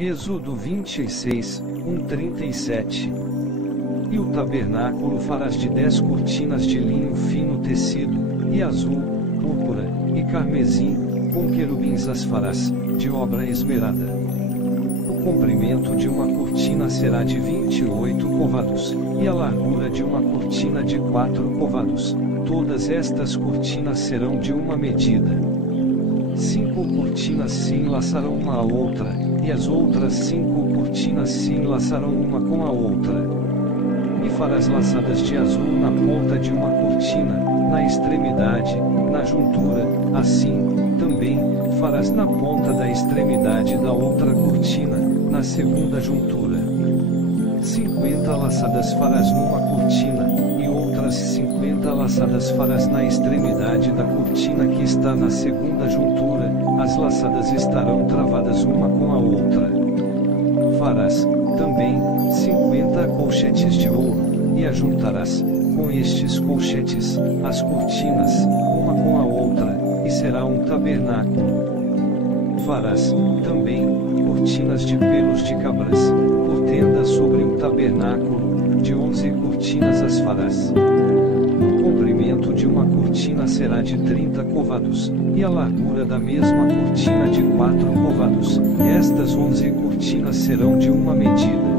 Êxodo 26, 1:37. E o tabernáculo farás de 10 cortinas de linho fino tecido, e azul, púrpura, e carmesim, com querubins as farás, de obra esmerada. O comprimento de uma cortina será de 28 côvados, e a largura de uma cortina de 4 côvados. Todas estas cortinas serão de uma medida. 5 cortinas se enlaçarão uma à outra, e as outras 5 cortinas se enlaçarão uma com a outra. E farás laçadas de azul na ponta de uma cortina, na extremidade, na juntura, assim, também, farás na ponta da extremidade da outra cortina, na segunda juntura. 50 laçadas farás numa cortina, e outras 50 laçadas farás na extremidade da cortina que está na segunda juntura, as laçadas estarão travadas uma com a outra. Farás, também, 50 colchetes de ouro, e ajuntarás, com estes colchetes, as cortinas, uma com a outra, e será um tabernáculo. Farás, também, cortinas de pelos de cabras, por tenda sobre o tabernáculo, de 11 cortinas as farás. O comprimento de uma cortina será de 30 côvados, e a largura da mesma cortina de 4 côvados. Estas 11 cortinas serão de uma medida.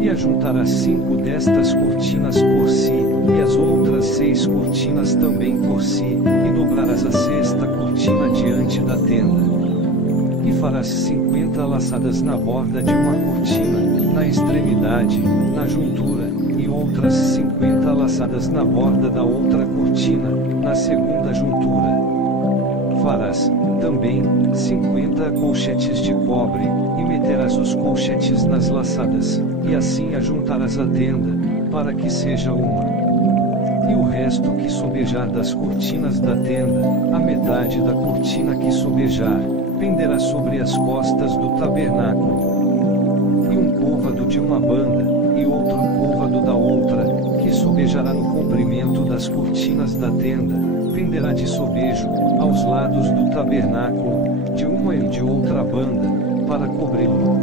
E ajuntarás 5 destas cortinas por si, e as outras 6 cortinas também por si, e dobrarás a sexta cortina diante da tenda. E farás 50 laçadas na borda de uma cortina, na extremidade, na juntura, e outras 50 laçadas na borda da outra cortina, na segunda juntura. Farás, também, 50 colchetes de cobre, e meterás os colchetes nas laçadas, e assim ajuntarás a tenda, para que seja uma. E o resto que sobejar das cortinas da tenda, a metade da cortina que sobejar, penderá sobre as costas do tabernáculo. E um côvado de uma banda, e outro côvado da outra, que sobejará no comprimento das cortinas da tenda, penderá de sobejo, aos lados do tabernáculo, de uma e de outra banda, para cobri-lo.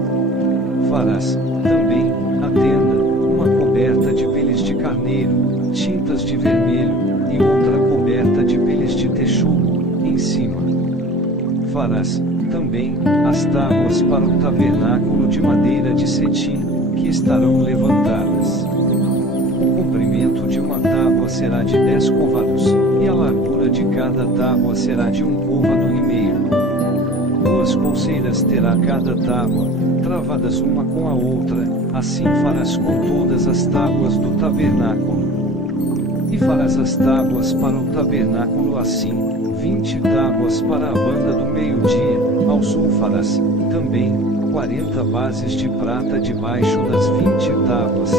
Farás, também, a tenda, uma coberta de peles de carneiro, tintas de vermelho, e outra coberta de peles de texugo, em cima. Farás, também, as tábuas para o tabernáculo de madeira de cetim, que estarão levantadas. O comprimento de uma tábua será de 10 côvados, e a largura de cada tábua será de 1 côvado e meio. 2 colcheiras terá cada tábua, travadas uma com a outra, assim farás com todas as tábuas do tabernáculo. E farás as tábuas para o tabernáculo assim, 20 tábuas para a banda do meio-dia, ao sul farás, também, 40 bases de prata debaixo das 20 tábuas,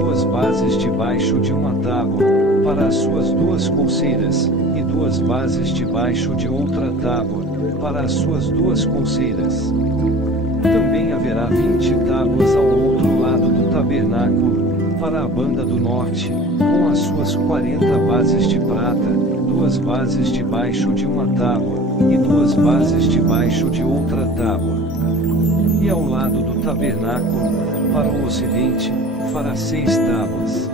2 bases debaixo de uma tábua, para as suas 2 colcheiras, e 2 bases debaixo de outra tábua, para as suas 2 colcheiras. Também haverá 20 tábuas ao outro lado do tabernáculo, para a banda do norte, com as suas 40 bases de prata, 2 bases debaixo de uma tábua, e 2 bases debaixo de outra tábua. E ao lado do tabernáculo, para o ocidente, farás 6 tábuas.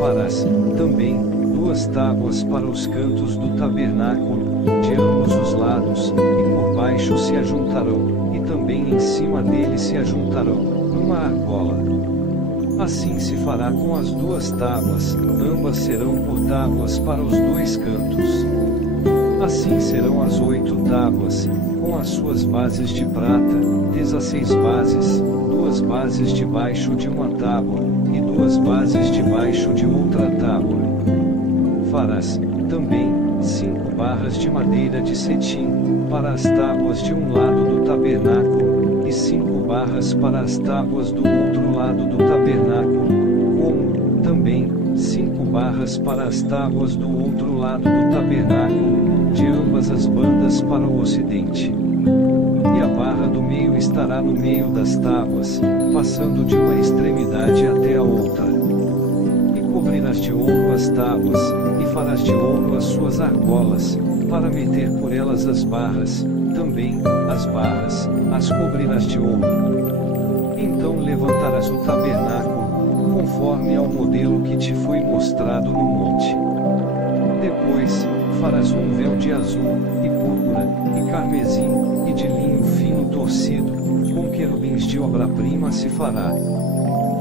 Farás, também, 2 tábuas para os cantos do tabernáculo, de ambos os lados, e por baixo se ajuntarão, e também em cima dele se ajuntarão, numa argola. Assim se fará com as 2 tábuas, ambas serão por tábuas para os 2 cantos. Assim serão as 8 tábuas, com as suas bases de prata, 16 bases, 2 bases debaixo de uma tábua, e 2 bases debaixo de outra tábua. Farás, também, 5 barras de madeira de cetim, para as tábuas de um lado do tabernáculo, e 5 barras para as tábuas do outro lado do tabernáculo, como, também, 5 barras para as tábuas do outro lado do tabernáculo, de ambas as bandas para o ocidente. E a barra do meio estará no meio das tábuas, passando de uma extremidade até a outra. E cobrirás de ouro as tábuas, e farás de ouro as suas argolas, para meter por elas as barras, também, as barras, as cobrirás de ouro. Então levantarás o tabernáculo, conforme ao modelo que te foi mostrado no monte. Depois, farás um véu de azul, e púrpura, e carmesim, e de linho fino torcido, com querubins de obra-prima se fará.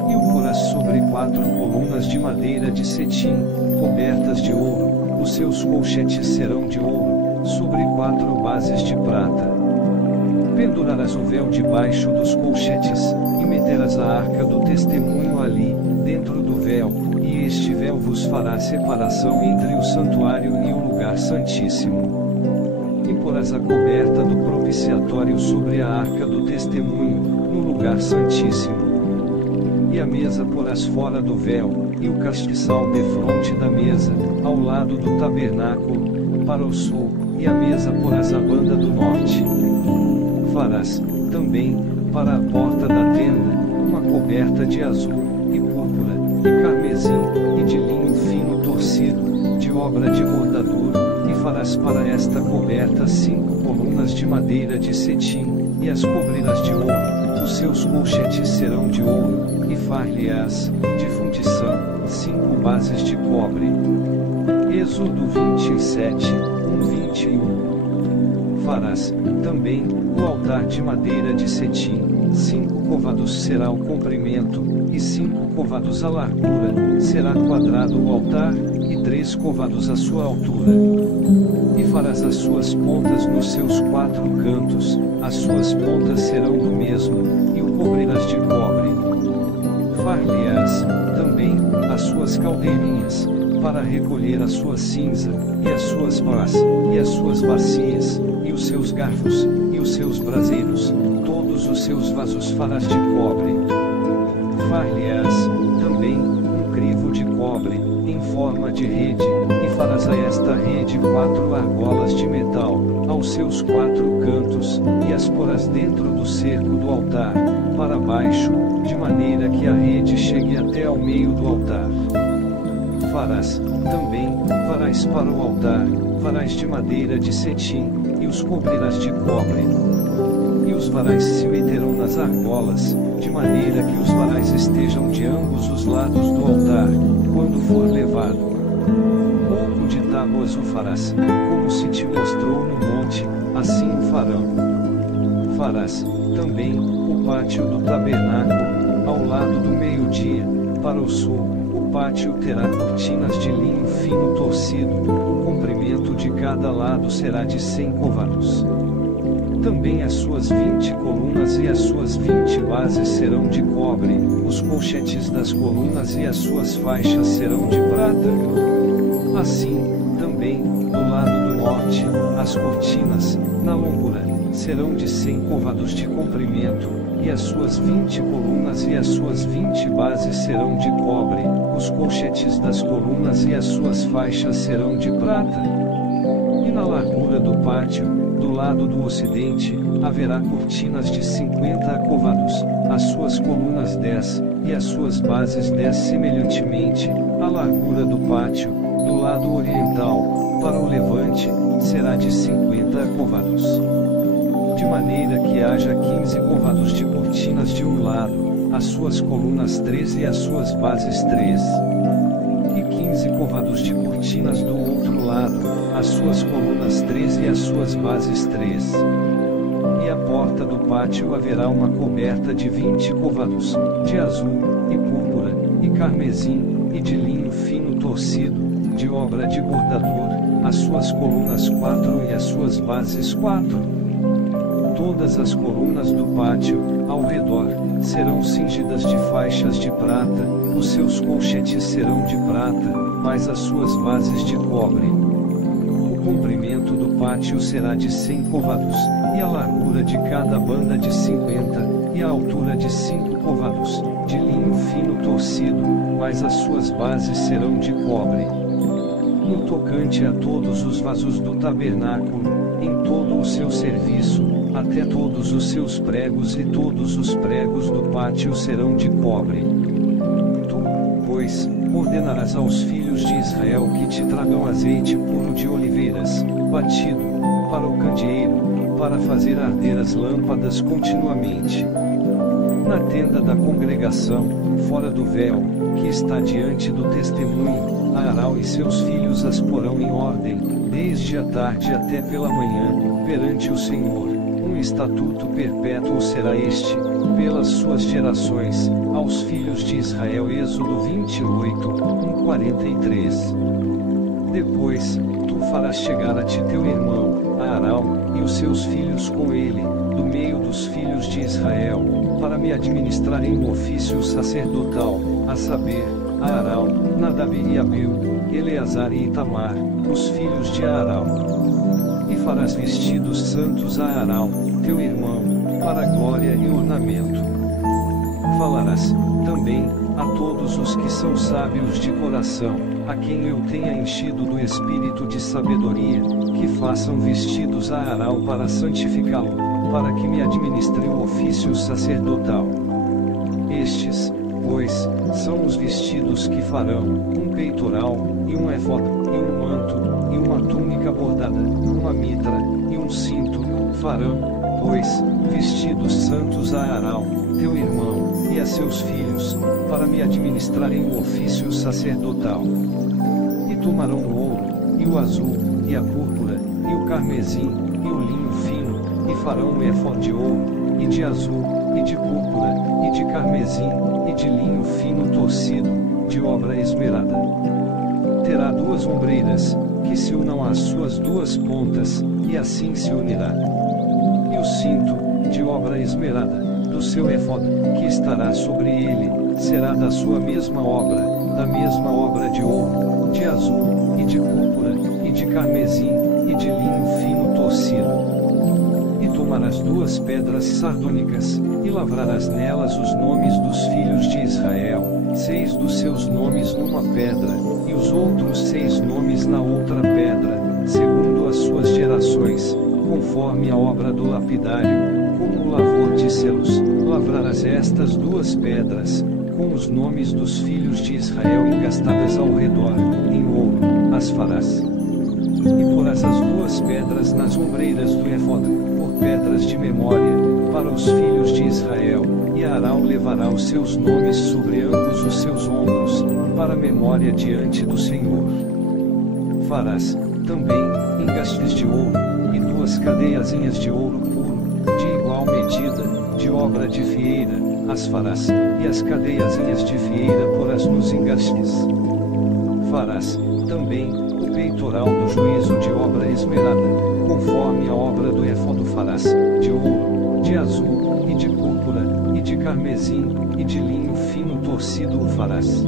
E o porás sobre 4 colunas de madeira de cetim, cobertas de ouro, os seus colchetes serão de ouro, sobre 4 bases de prata. Pendurarás o véu debaixo dos colchetes, e meterás a arca do testemunho ali, dentro do véu, e este véu vos fará separação entre o santuário e o lugar santíssimo. E porás a coberta do propiciatório sobre a arca do testemunho, no lugar santíssimo. E a mesa porás fora do véu, e o castiçal defronte da mesa, ao lado do tabernáculo, para o sul, e a mesa porás à banda do norte. Farás, também, para a porta da tenda, uma coberta de azul, e púrpura, e carmesim, e de linho fino torcido, de obra de bordadura, e farás para esta coberta 5 colunas de madeira de cetim, e as cobrirás de ouro, os seus colchetes serão de ouro, e far-lhe-ás, de fundição, 5 bases de cobre. Êxodo 27, 1-21. Farás, também, o altar de madeira de cetim, 5 côvados será o comprimento, e 5 côvados a largura, será quadrado o altar, e 3 côvados a sua altura. E farás as suas pontas nos seus 4 cantos, as suas pontas serão do mesmo, e o cobrirás de cobre. Far-lhe-ás, também, as suas caldeirinhas, para recolher a sua cinza, e as suas pás, e as suas bacias, e os seus garfos, e os seus braseiros, todos os seus vasos farás de cobre. Far-lhe-ás, também, um crivo de cobre, em forma de rede, e farás a esta rede 4 argolas de metal, aos seus 4 cantos, e as porás dentro do cerco do altar, para baixo, de maneira que a rede chegue até ao meio do altar. Farás, também, farás para o altar, farás de madeira de cetim, e os cobrirás de cobre. E os varais se meterão nas argolas, de maneira que os varais estejam de ambos os lados do altar, quando for levado. Pouco de tábuas o farás, como se te mostrou no monte, assim o farão. Farás, também, o pátio do tabernáculo, ao lado do meio-dia, para o sul. O pátio terá cortinas de linho fino torcido, o comprimento de cada lado será de 100 côvados. Também as suas 20 colunas e as suas 20 bases serão de cobre, os colchetes das colunas e as suas faixas serão de prata. Assim, também, do lado do norte, as cortinas, na longura, serão de 100 côvados de comprimento, e as suas 20 colunas e as suas 20 bases serão de cobre, os colchetes das colunas e as suas faixas serão de prata. E na largura do pátio, do lado do ocidente, haverá cortinas de 50 côvados, as suas colunas 10, e as suas bases 10 semelhantemente, a largura do pátio, do lado oriental, para o levante, será de 50 côvados. De maneira que haja 15 côvados de cortinas de um lado, as suas colunas 13 e as suas bases 3. E 15 côvados de cortinas do outro lado, as suas colunas 13 e as suas bases 3. E à porta do pátio haverá uma coberta de 20 côvados, de azul, e púrpura, e carmesim, e de linho fino torcido, de obra de bordador, as suas colunas 4 e as suas bases 4. Todas as colunas do pátio, ao redor, serão cingidas de faixas de prata, os seus colchetes serão de prata, mas as suas bases de cobre. O comprimento do pátio será de 100 côvados, e a largura de cada banda de 50, e a altura de 5 côvados, de linho fino torcido, mas as suas bases serão de cobre. No tocante a todos os vasos do tabernáculo, em todo o seu serviço, até todos os seus pregos e todos os pregos do pátio serão de cobre. Tu, Depois, ordenarás aos filhos de Israel que te tragam azeite puro de oliveiras, batido, para o candeeiro, para fazer arder as lâmpadas continuamente. Na tenda da congregação, fora do véu, que está diante do testemunho, Arão e seus filhos as porão em ordem, desde a tarde até pela manhã, perante o Senhor. Um estatuto perpétuo será este, pelas suas gerações, aos filhos de Israel. Êxodo 28, 1:43. Depois, tu farás chegar a ti teu irmão, Arão, e os seus filhos com ele, do meio dos filhos de Israel, para me administrarem o ofício sacerdotal, a saber, Arão, Nadab e Abiú, Eleazar e Itamar, os filhos de Arão. E farás vestidos santos a Arão, teu irmão, para glória e ornamento. Falarás, também, a todos os que são sábios de coração, a quem eu tenha enchido do espírito de sabedoria, que façam vestidos a Arão para santificá-lo, para que me administre o ofício sacerdotal. Estes, pois, são os vestidos que farão: um peitoral, e um éfode, e um manto, e uma túnica bordada, uma mitra, e um cinto. Farão, pois, vestidos santos a Arão, teu irmão, e a seus filhos, para me administrarem o ofício sacerdotal. E tomarão o ouro, e o azul, e a púrpura, e o carmesim, e o linho fino, e farão um éfode de ouro, e de azul, e de púrpura, e de carmesim, e de linho fino torcido, de obra esmerada. Terá 2 ombreiras, que se unam às suas 2 pontas, e assim se unirá. E o cinto, de obra esmerada, do seu éfode, que estará sobre ele, será da sua mesma obra, da mesma obra de ouro, de azul, e de púrpura, e de carmesim, e de linho fino torcido. E tomarás 2 pedras sardônicas, e lavrarás nelas os nomes dos filhos de Israel, 6 dos seus nomes numa pedra, e os outros 6 nomes na outra pedra, segundo as suas gerações, conforme a obra do lapidário, como o lavor de selos. Lavrarás estas 2 pedras, com os nomes dos filhos de Israel engastadas ao redor, em ouro, as farás. E porás as 2 pedras nas ombreiras do éfode, por pedras de memória, para os filhos de Israel, e Arão levará os seus nomes sobre ambos os seus ombros, para memória diante do Senhor. Farás, também, engastes de ouro, e 2 cadeiazinhas de ouro puro, de igual medida, de obra de fieira, as farás, e as cadeiazinhas de fieira porás nos engastes. Farás, também, o peitoral do juízo de obra esmerada, conforme a obra do éfode farás, de ouro, de azul, e de púrpura, e de carmesim, e de linho fino torcido o farás.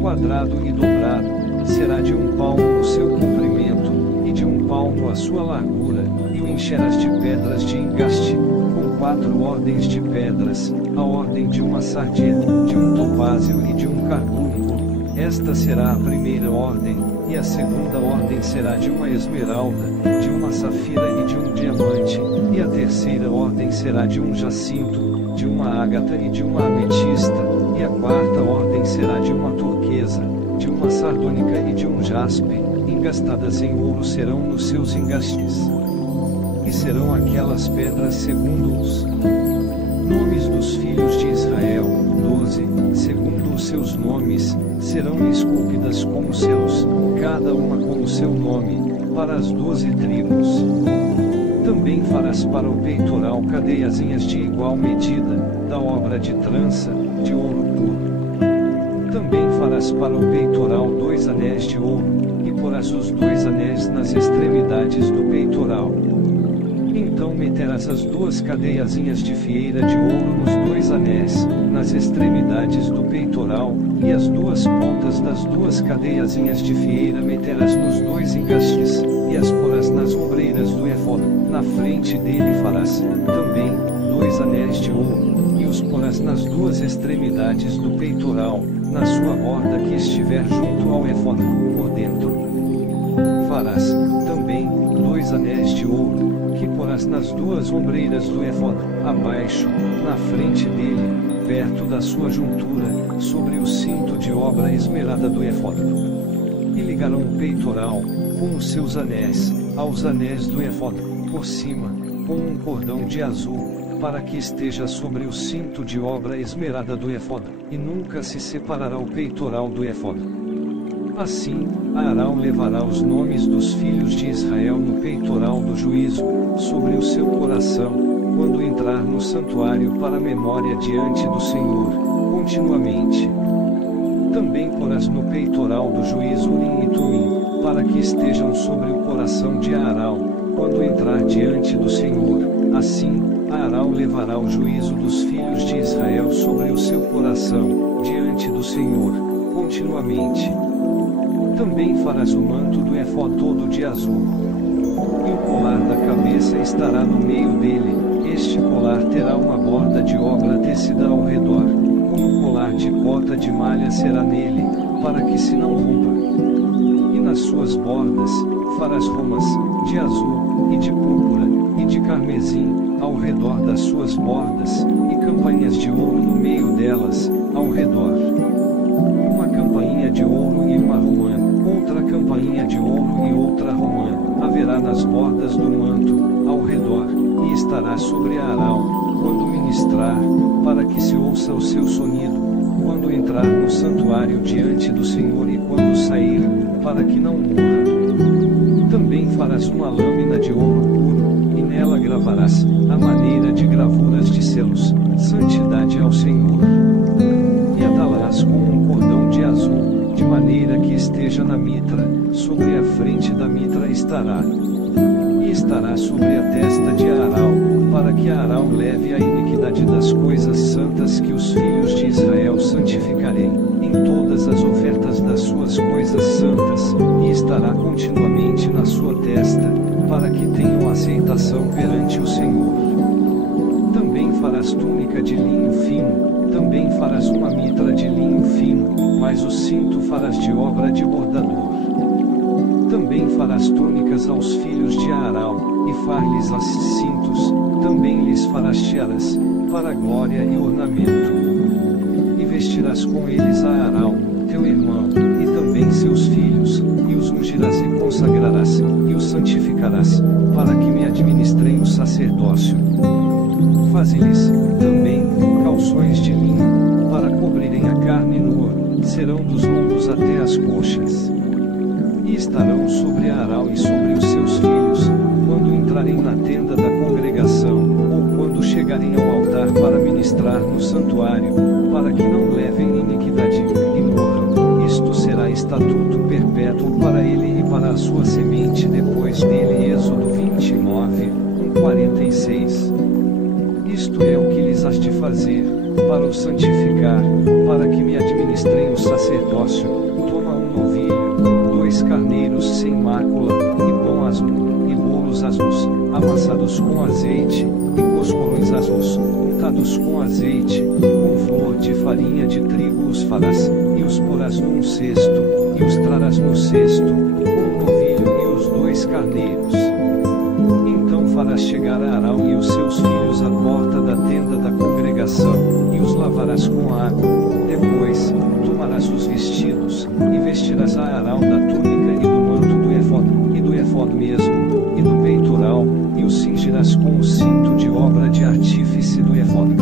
Quadrado e dobrado, será de 1 palmo o seu comprimento, e de 1 palmo a sua largura, e o encherás de pedras de engaste, com 4 ordens de pedras, a ordem de uma sardina, de um topázio e de um carbúnculo. Esta será a primeira ordem, e a segunda ordem será de uma esmeralda, de uma safira e de um diamante, e a terceira ordem será de um jacinto, de uma ágata e de uma ametista, e a quarta ordem será de uma turquesa, de uma sardônica e de um jaspe, engastadas em ouro serão nos seus engastes. E serão aquelas pedras segundo os nomes dos filhos de Israel, 12, segundo os seus nomes, serão esculpidas como selos, cada uma com o seu nome, para as 12 tribos. Também farás para o peitoral cadeiazinhas de igual medida, da obra de trança, de ouro puro. Também farás para o peitoral 2 anéis de ouro, e porás os 2 anéis nas extremidades do peitoral. Então meterás as 2 cadeiazinhas de fieira de ouro nos 2 anéis, nas extremidades do peitoral, e as 2 pontas das 2 cadeiazinhas de fieira meterás nos 2 engastes, e as porás nas ombreiras do éfode. Na frente dele farás, também, 2 anéis de ouro, e os porás nas 2 extremidades do peitoral, na sua borda que estiver junto ao éfode, por dentro. Farás, também, 2 2 anéis de ouro, que porás nas 2 ombreiras do éfode, abaixo, na frente dele, perto da sua juntura, sobre o cinto de obra esmerada do éfode. E ligarão o peitoral, com os seus anéis, aos anéis do éfode, por cima, com um cordão de azul, para que esteja sobre o cinto de obra esmerada do éfode, e nunca se separará o peitoral do éfode. Assim, Arão levará os nomes dos filhos de Israel no peitoral do juízo, sobre o seu coração, quando entrar no santuário para a memória diante do Senhor, continuamente. Também porás no peitoral do juízo Urim e Tumim, para que estejam sobre o coração de Arão, quando entrar diante do Senhor. Assim, Arão levará o juízo dos filhos de Israel sobre o seu coração, diante do Senhor, continuamente. Também farás o manto do éfode todo de azul. E o colar da cabeça estará no meio dele, este colar terá uma borda de obra tecida ao redor, como colar de cota de malha será nele, para que se não rompa. E nas suas bordas, farás romas, de azul, e de púrpura, e de carmesim, ao redor das suas bordas, e campainhas de ouro no meio delas, ao redor. Uma campainha de ouro e uma romã, outra campainha de ouro e outra romã, haverá nas bordas do manto, ao redor, e estará sobre Arão, quando ministrar, para que se ouça o seu sonido, quando entrar no santuário diante do Senhor e quando sair, para que não morra. Também farás uma lâmina de ouro puro, e nela gravarás, à maneira de gravuras de selos, santidade ao Senhor. E atarás com um cordão de azul, de maneira que esteja na mitra, sobre a frente da mitra estará. E estará sobre a testa de Arão, para que Arão leve a iniquidade das coisas santas que os filhos de Israel santificarem, em todas as ofertas das suas coisas santas, e estará continuamente na sua testa, para que tenham aceitação perante o Senhor. Também farás túnica de linho fino, também farás uma mitra de linho fino, mas o cinto farás de obra de bordador. Também farás túnicas aos filhos de Arão, e far-lhes as cintos, também lhes farás tiaras, para glória e ornamento. E vestirás com eles a Arão, teu irmão, e também seus filhos, e os ungirás e consagrarás, e os santificarás, para que me administrem o sacerdócio. Faze-lhes, também, calções de linho, para cobrirem a carne nua, serão dos lombos até as coxas. E estarão sobre Arão e sobre os seus filhos, quando entrarem na tenda da congregação, ou quando chegarem ao altar para ministrar no santuário, para que não levem iniquidade, e morram. Isto será estatuto perpétuo para ele e para a sua semente depois dele. Êxodo 29, 46. Isto é o que lhes has de fazer, para os santificar, para que me administrem o sacerdócio. Toma um novilho, 2 carneiros sem mácula, e bom asno, e bolos asmos, amassados com azeite, e coscorões asmos, untados com azeite, com flor de farinha de trigo os farás, e os porás num cesto, e os trarás no cesto, com o novilho e os 2 carneiros. Então farás chegar a Arão e os seus filhos à porta da tenda da congregação, e os lavarás com água. Depois, tomarás os vestidos, e vestirás a Arão da túnica e do manto do éfode, e do éfode mesmo, e do peitoral, e o cingirás com o cinto de obra de artífice do éfode.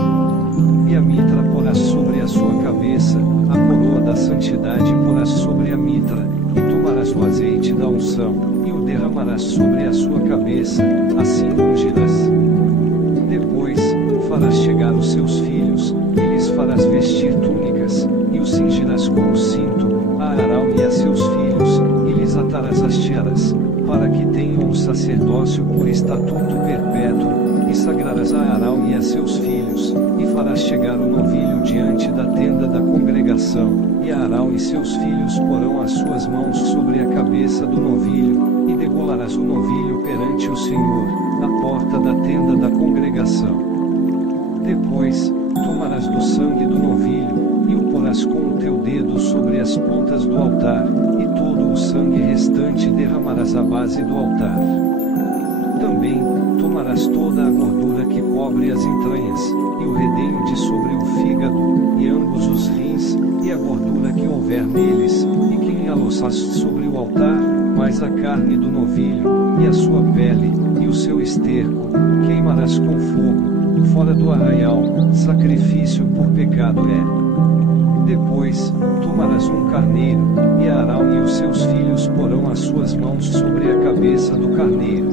E a mitra porás sobre a sua cabeça, a coroa da santidade porás sobre a mitra, e tomarás o azeite da unção, e o derramarás sobre a sua cabeça, assim ungirás. Depois, farás chegar os seus filhos, e lhes farás vestir túnicas, e os cingirás com o cinto, a Arão e a seus filhos, e lhes atarás as tiaras, para que tenham o sacerdócio por estatuto perpétuo, e sagrarás a Arão e a seus filhos, e farás chegar o novilho diante da tenda da congregação, e Arão e seus filhos porão as suas mãos sobre a cabeça do novilho, e degolarás o novilho perante o Senhor, à porta da tenda da congregação. Depois, tomarás do sangue do novilho, e o porás com o teu dedo sobre as pontas do altar, e todo o sangue restante derramarás à base do altar. Também tomarás toda a gordura que cobre as entranhas, e o redenho de sobre o fígado, e ambos os rins, e a gordura que houver neles, e que enaloçaste sobre o altar, mais a carne do novilho, e a sua pele, e o seu esterco, queimarás com fogo, fora do arraial, sacrifício por pecado é. Depois, tomarás um carneiro, e Arão e os seus filhos porão as suas mãos sobre a cabeça do carneiro.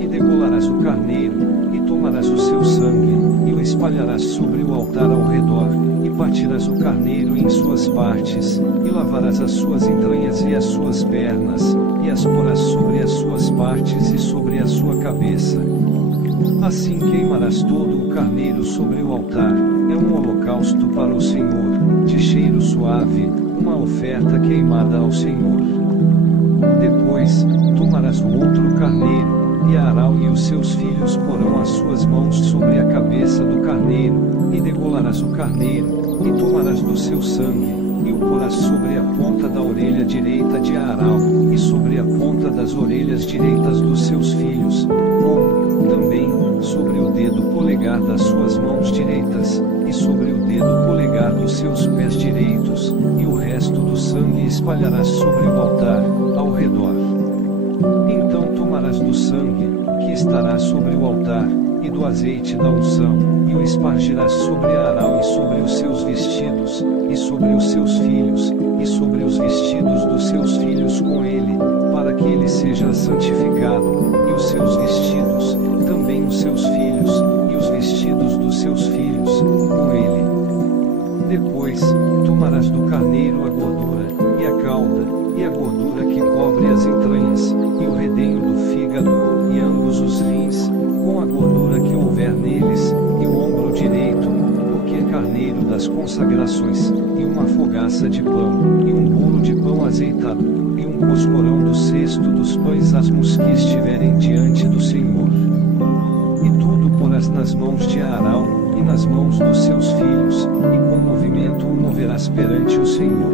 E degolarás o carneiro, e tomarás o seu sangue, e o espalharás sobre o altar ao redor, e partirás o carneiro em suas partes, e lavarás as suas entranhas e as suas pernas, e as porás sobre as suas partes e sobre a sua cabeça. Assim queimarás todo o carneiro sobre o altar, é um holocausto para o Senhor, de cheiro suave, uma oferta queimada ao Senhor. Depois, tomarás o outro carneiro, e Arão e os seus filhos porão as suas mãos sobre a cabeça do carneiro, e degolarás o carneiro, e tomarás do seu sangue, e o porás sobre a ponta da orelha direita de Arão, e sobre a ponta das orelhas direitas dos seus filhos, como, também, sobre o dedo polegar das suas mãos direitas, e sobre o dedo polegar dos seus pés direitos, e o resto do sangue espalharás sobre o altar, ao redor. Então tomarás do sangue, que estará sobre o altar, e do azeite da unção, e o espargirás sobre Arão e sobre os seus vestidos, e sobre os seus filhos, e sobre os vestidos dos seus filhos com ele, para que ele seja santificado, e os seus vestidos, também os seus filhos, e os vestidos dos seus filhos, com ele. Depois, tomarás do carneiro a gordura, e a cauda, e a gordura que cobre as entranhas, e o redenho do fígado, e ambos os rins, com a gordura que houver neles, e o ombro direito, porque é carneiro das consagrações, e uma fogaça de pão, e um bolo de pão azeitado, e um coscorão do cesto dos pães asmos que estiverem diante do Senhor. E tudo porás nas mãos de Arão, e nas mãos dos seus filhos, e com movimento o moverás perante o Senhor.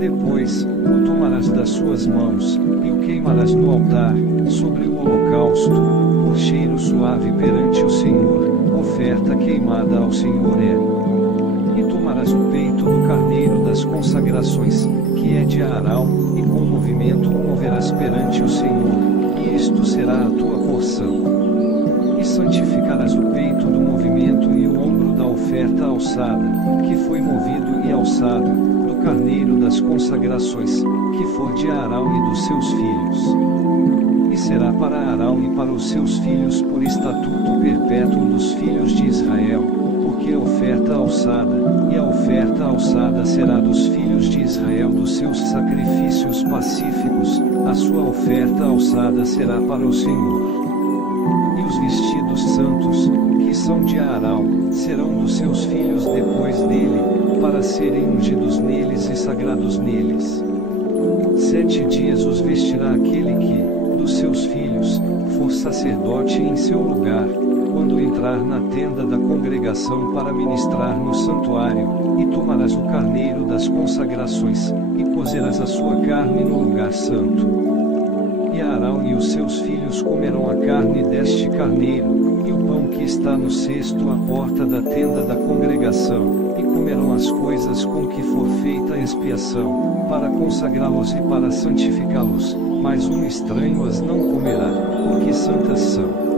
Depois, o tomarás das suas mãos, e o queimarás no altar, sobre o holocausto, por cheiro suave perante o Senhor, oferta queimada ao Senhor é. E tomarás o peito do carneiro das consagrações, que é de Arão, e com movimento o moverás perante o Senhor, e isto será a tua porção. E santificarás o peito do movimento e o ombro da oferta alçada, que foi movido e alçado, do carneiro das consagrações, que for de Arão e dos seus filhos. E será para Arão e para os seus filhos por estatuto perpétuo dos filhos de Israel, porque a oferta alçada, e a oferta alçada será dos filhos de Israel dos seus sacrifícios pacíficos, a sua oferta alçada será para o Senhor. E os vestidos santos, que são de Arão, serão dos seus filhos depois dele, para serem ungidos neles e sagrados neles. 7 dias os vestirá aquele que, dos seus filhos, for sacerdote em seu lugar, quando entrar na tenda da congregação para ministrar no santuário, e tomarás o carneiro das consagrações, e cozerás a sua carne no lugar santo. E Arão e os seus filhos comerão a carne deste carneiro, e o pão que está no cesto à porta da tenda da congregação, e comerão as coisas com que for feita a expiação, para consagrá-los e para santificá-los, mas um estranho as não comerá, porque santas são.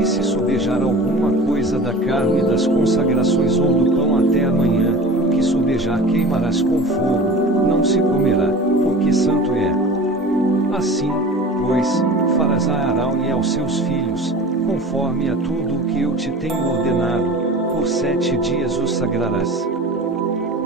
E se sobejar alguma coisa da carne das consagrações ou do pão até amanhã, o que sobejar queimarás com fogo, não se comerá, porque santo é. Assim, pois, farás a Arão e aos seus filhos, conforme a tudo o que eu te tenho ordenado, por 7 dias os sagrarás.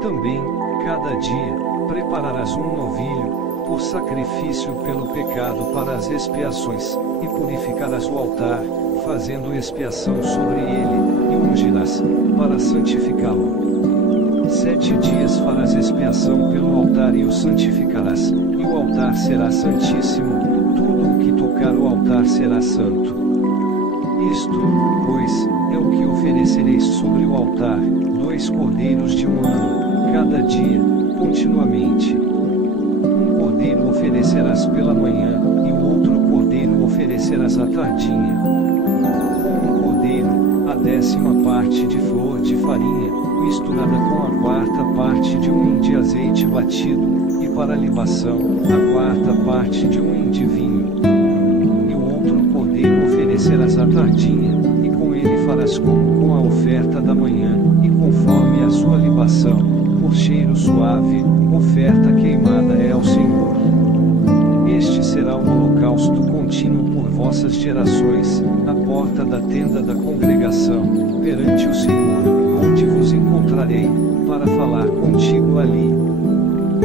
Também, cada dia, prepararás um novilho, por sacrifício pelo pecado para as expiações, e purificarás o altar, fazendo expiação sobre ele, e o ungirás, para santificá-lo. 7 dias farás expiação pelo altar e o santificarás, e o altar será santíssimo, tudo o que tocar o altar será santo. Isto, pois, é o que oferecereis sobre o altar, 2 cordeiros de 1 ano, cada dia, continuamente. Um cordeiro oferecerás pela manhã, e o outro cordeiro oferecerás à tardinha. Com um cordeiro, a 10ª parte de flor de farinha, misturada com a 4ª parte de um hin de azeite batido, e para a libação, a 4ª parte de um hin de vinho. E o outro cordeiro oferecerás à tardinha, e com ele farás como com a oferta da manhã, e conforme a sua libação, por cheiro suave, oferta queimada é ao Senhor. Este será um holocausto contínuo por vossas gerações, à porta da tenda da congregação, perante o Senhor, onde vos encontrarei, para falar contigo ali.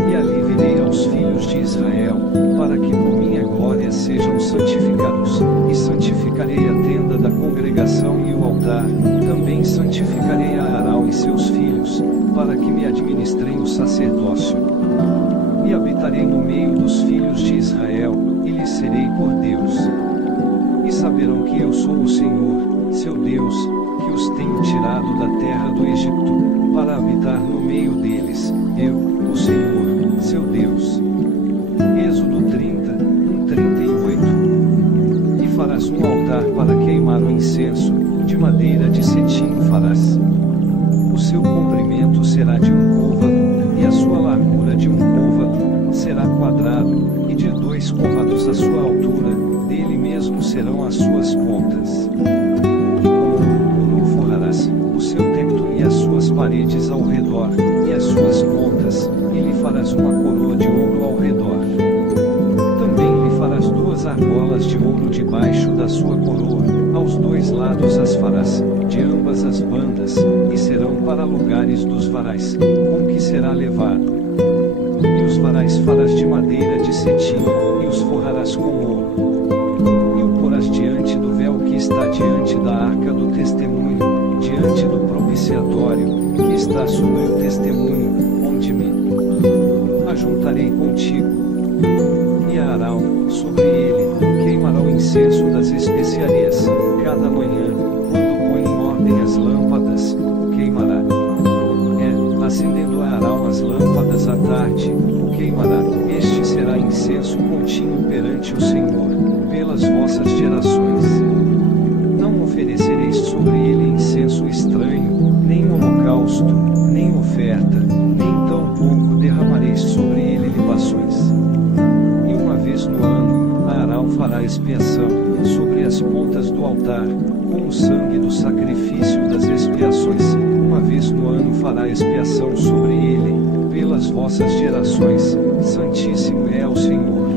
E ali virei aos filhos de Israel, para que por minha glória sejam santificados, e santificarei a tenda da congregação e o altar, também santificarei a Arão e seus filhos, para que me administrem o sacerdócio. E habitarei no meio dos filhos de Israel, e lhes serei por Deus. E saberão que eu sou o Senhor, seu Deus, que os tenho tirado da terra do Egito, para habitar no meio deles, eu, o Senhor, seu Deus. Êxodo 30, 38. E farás um altar para queimar o incenso, de madeira de cetim o farás. O seu comprimento será de um côvado, e a sua largura de um côvado, será quadrado, e de 2 côvados a sua altura, dele mesmo serão as suas pontas. E com ouro forrarás o seu teto e as suas paredes ao redor, e as suas pontas, e lhe farás uma coroa de ouro ao redor. Também lhe farás 2 argolas de ouro debaixo da sua coroa, aos 2 lados as farás, de ambas as bandas, e serão para lugares dos varais, com que será levado. E os varais farás de madeira de cetim, e os forrarás com ouro. E o porás diante do véu que está diante da arca do testemunho, diante do propiciatório, que está sobre o testemunho, onde me ajuntarei contigo. E a Arão, sobre ele, queimará o incenso das especiarias, cada manhã, quando põe em ordem as lâmpadas, o queimará. Acendendo a Arão as lâmpadas à tarde, o queimará. Este será incenso contínuo perante o Senhor, pelas vossas gerações. Não oferecereis sobre ele incenso estranho, nem holocausto, nem oferta, nem tampouco derramareis sobre ele libações. E uma vez no ano, a Arão fará expiação, sobre as pontas do altar, com o sangue do sacrifício das expiações. Uma vez no ano fará expiação sobre ele, pelas vossas gerações, santíssimo é ao Senhor.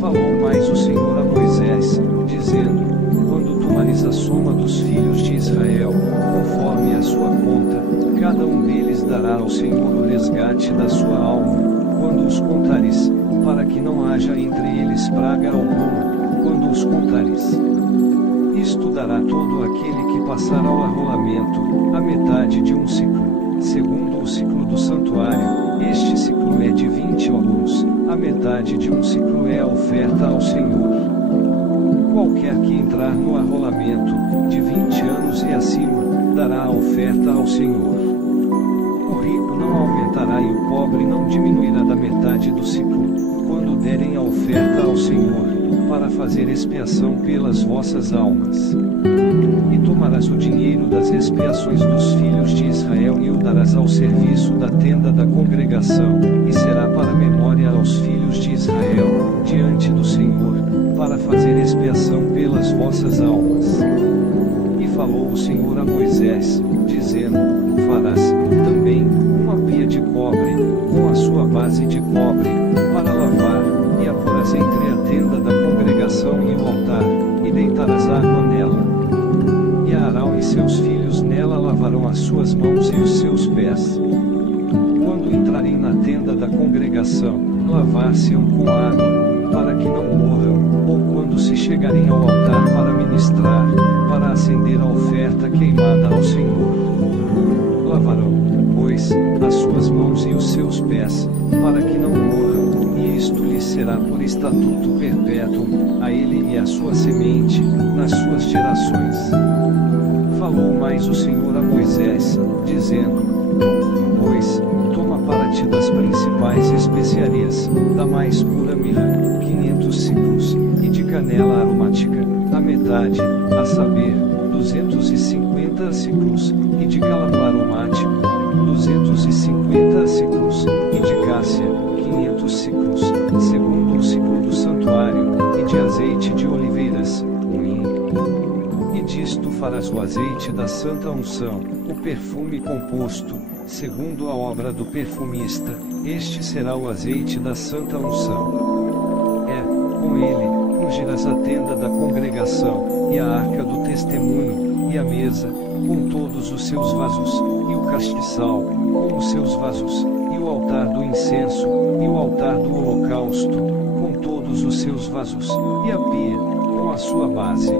Falou mais o Senhor a Moisés, dizendo: Quando tomares a soma dos filhos de Israel, conforme a sua conta, cada um deles dará ao Senhor o resgate da sua alma, quando os contares, para que não haja entre eles praga alguma, quando os contares. Isto dará todo aquele que passar ao arrolamento, a metade de um ciclo, segundo o ciclo do santuário. Este ciclo é de 20 ouros, a metade de um ciclo é a oferta ao Senhor. Qualquer que entrar no arrolamento, de 20 anos e acima, dará a oferta ao Senhor. O rico não aumentará e o pobre não diminuirá da metade do ciclo, quando derem a oferta ao Senhor, para fazer expiação pelas vossas almas. E tomarás o dinheiro das expiações dos filhos de Israel e o darás ao serviço da tenda da congregação, e será para memória aos filhos de Israel, diante do Senhor, para fazer expiação pelas vossas almas. E falou o Senhor a Moisés, dizendo: Farás também uma pia de cobre, com a sua base de cobre, para lavar, e a porás entre a tenda da congregação e o altar, e deitarás água nela. E Arão e seus filhos nela lavarão as suas mãos e os seus pés. Quando entrarem na tenda da congregação, lavar-se-ão com água, para que não morram, ou quando se chegarem ao altar para ministrar, para acender a oferta queimada ao Senhor. Lavarão, pois, as suas mãos e os seus pés, para que não morram, e isto lhes será por estatuto perpétuo, a ele e à sua semente, nas suas gerações. Falou mais o Senhor a Moisés, dizendo: Pois, toma para ti das principais principais especiarias, da mais pura mirra, 500 siclos, e de canela aromática, a metade, a saber, 250 siclos, e de cálamo aromático, 250 siclos, e de cássia, 500 siclos, segundo o ciclo do santuário, e de azeite de oliveiras, e disto farás o azeite da santa unção, o perfume composto, segundo a obra do perfumista, este será o azeite da santa unção. Com ele, ungirás a tenda da congregação, e a arca do testemunho, e a mesa, com todos os seus vasos, e o castiçal, com os seus vasos, e o altar do incenso, e o altar do holocausto, com todos os seus vasos, e a pia, com a sua base.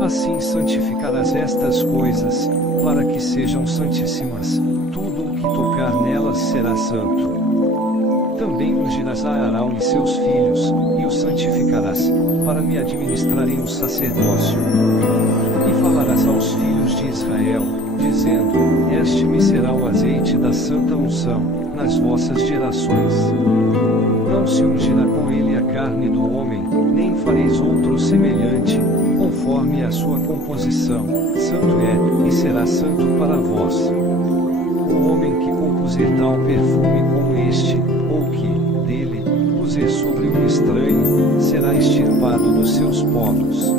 Assim santificarás estas coisas, para que sejam santíssimas, tudo o que tocar nelas será santo. Também ungirás a Arão e seus filhos, e os santificarás, para me administrarem o sacerdócio. E falarás aos filhos de Israel, dizendo: Este-me será o azeite da santa unção, nas vossas gerações. Não se ungirá com ele a carne do homem, nem fareis outro semelhante, conforme a sua composição, santo é, e será santo para vós. O homem que compuser tal perfume como este, ou que, dele, puser sobre um estranho, será extirpado dos seus povos.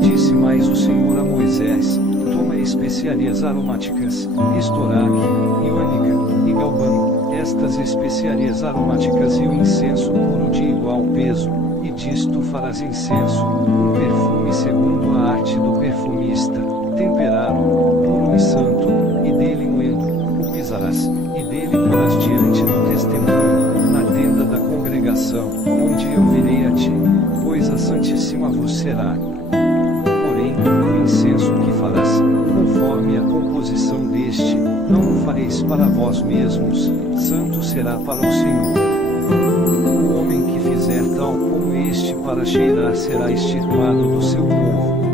Disse mais o Senhor a Moisés: Toma especiarias aromáticas, estoraque, iônica, e galbano, estas especiarias aromáticas e o incenso puro de igual peso, e disto farás incenso, um perfume segundo a arte do perfumista, temperado, puro e santo, e dele moendo, o pisarás, e dele porás diante do testemunho, na tenda da congregação, onde eu virei a ti, coisa santíssima vos será. Porém, o incenso que farás, conforme a composição deste, não o fareis para vós mesmos, santo será para o Senhor. O homem que fizer tal como este para cheirar será extirpado do seu povo.